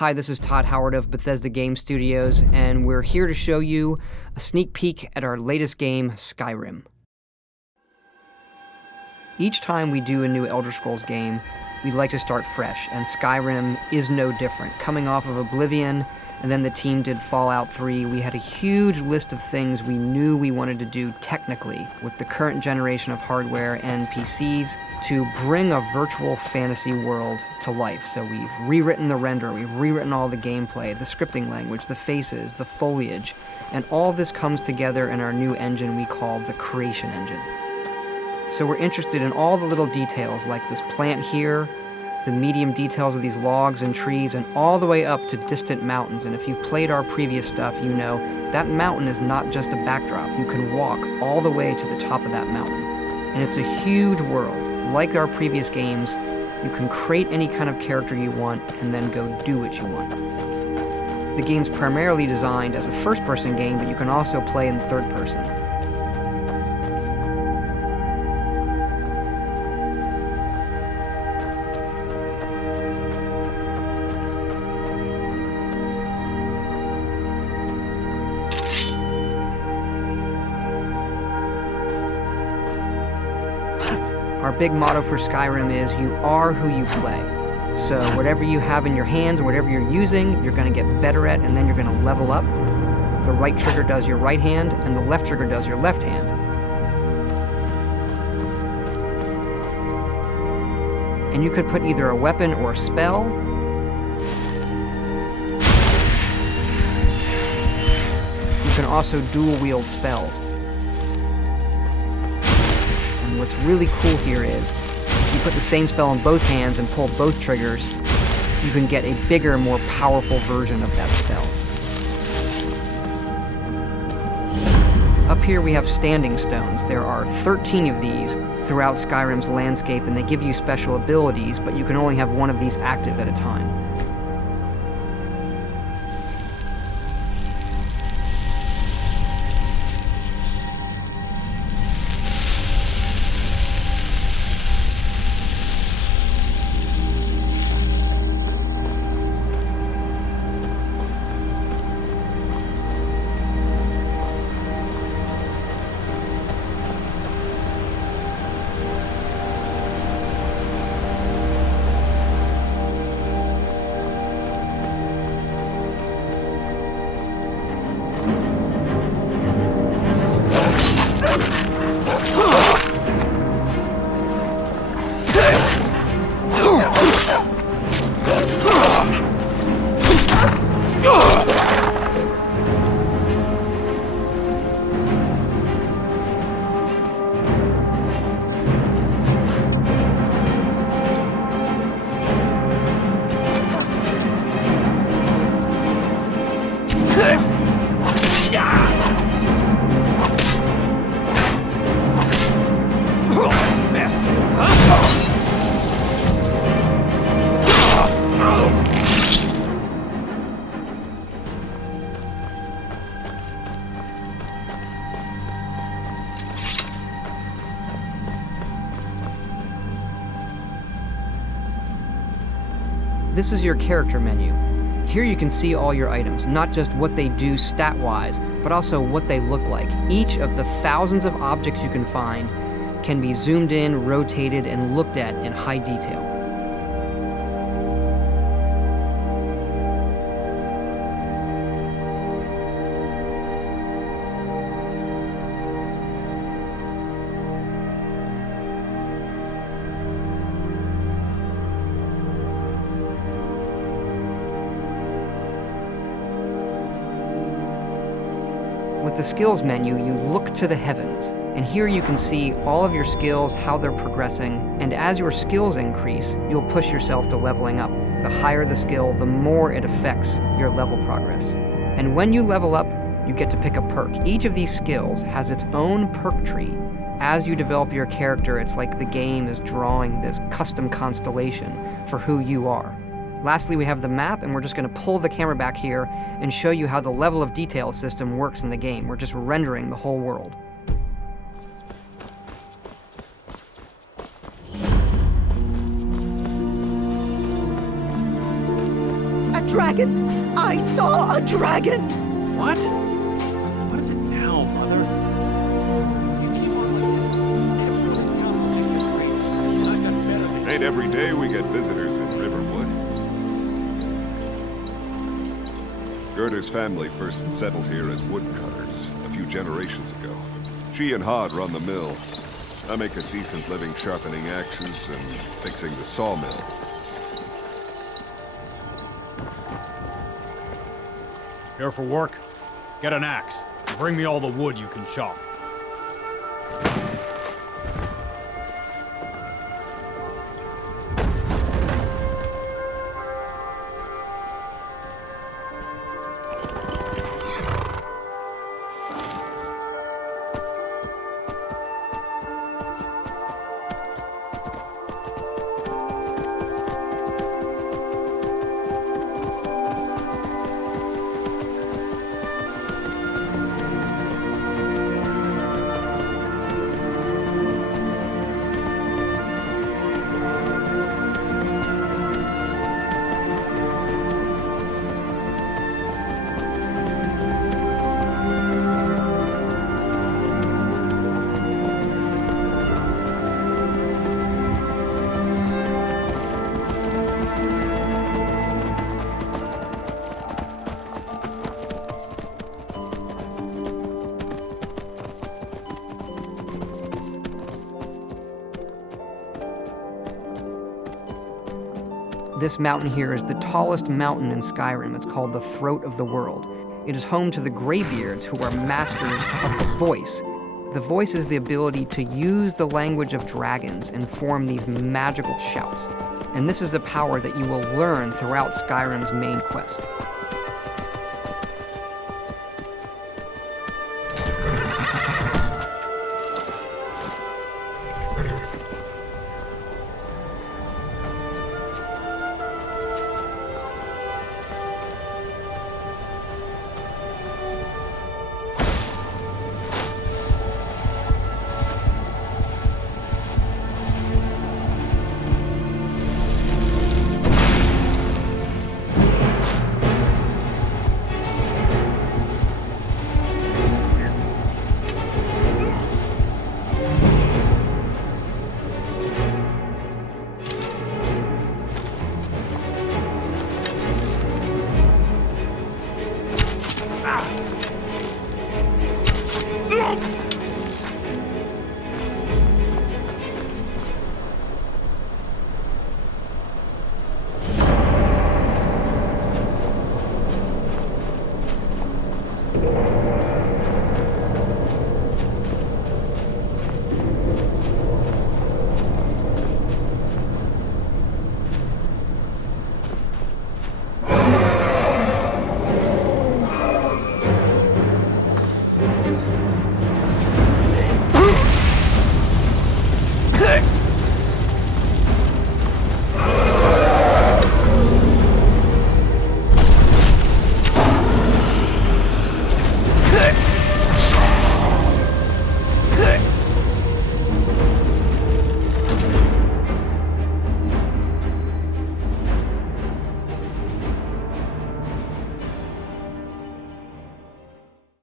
Hi, this is Todd Howard of Bethesda Game Studios, and we're here to show you a sneak peek at our latest game, Skyrim. Each time we do a new Elder Scrolls game, we like to start fresh, and Skyrim is no different. Coming off of Oblivion, and then the team did Fallout 3, we had a huge list of things we knew we wanted to do technically with the current generation of hardware and PCs to bring a virtual fantasy world to life. So we've rewritten the render, we've rewritten all the gameplay, the scripting language, the faces, the foliage, and all this comes together in our new engine we call the Creation Engine. So we're interested in all the little details like this plant here, the medium details of these logs and trees, and all the way up to distant mountains. And if you've played our previous stuff, you know that mountain is not just a backdrop. You can walk all the way to the top of that mountain. And it's a huge world. Like our previous games, you can create any kind of character you want and then go do what you want. The game's primarily designed as a first-person game, but you can also play in third person. Our big motto for Skyrim is, you are who you play. So whatever you have in your hands, or whatever you're using, you're going to get better at, and then you're going to level up. The right trigger does your right hand, and the left trigger does your left hand. And you could put either a weapon or a spell. You can also dual wield spells. What's really cool here is, if you put the same spell in both hands and pull both triggers, you can get a bigger, more powerful version of that spell. Up here we have standing stones. There are 13 of these throughout Skyrim's landscape, and they give you special abilities, but you can only have one of these active at a time. This is your character menu. Here you can see all your items, not just what they do stat-wise, but also what they look like. Each of the thousands of objects you can find can be zoomed in, rotated, and looked at in high detail. With the skills menu, you look to the heavens, and here you can see all of your skills, how they're progressing, and as your skills increase, you'll push yourself to leveling up. The higher the skill, the more it affects your level progress. And when you level up, you get to pick a perk. Each of these skills has its own perk tree. As you develop your character, it's like the game is drawing this custom constellation for who you are. Lastly, we have the map, and we're just going to pull the camera back here and show you how the level of detail system works in the game. We're just rendering the whole world. dragon! I saw a dragon! What? What is it now, Mother? You keep on like this. Everyone in town will think you're crazy. I got better than Ain't every day we get visitors in Riverwood. Gerda's family first settled here as woodcutters a few generations ago. She and Hod run the mill. I make a decent living sharpening axes and fixing the sawmill. Here for work? Get an axe. And bring me all the wood you can chop. This mountain here is the tallest mountain in Skyrim. It's called the Throat of the World. It is home to the Greybeards, who are masters of the voice. The voice is the ability to use the language of dragons and form these magical shouts. And this is a power that you will learn throughout Skyrim's main quest.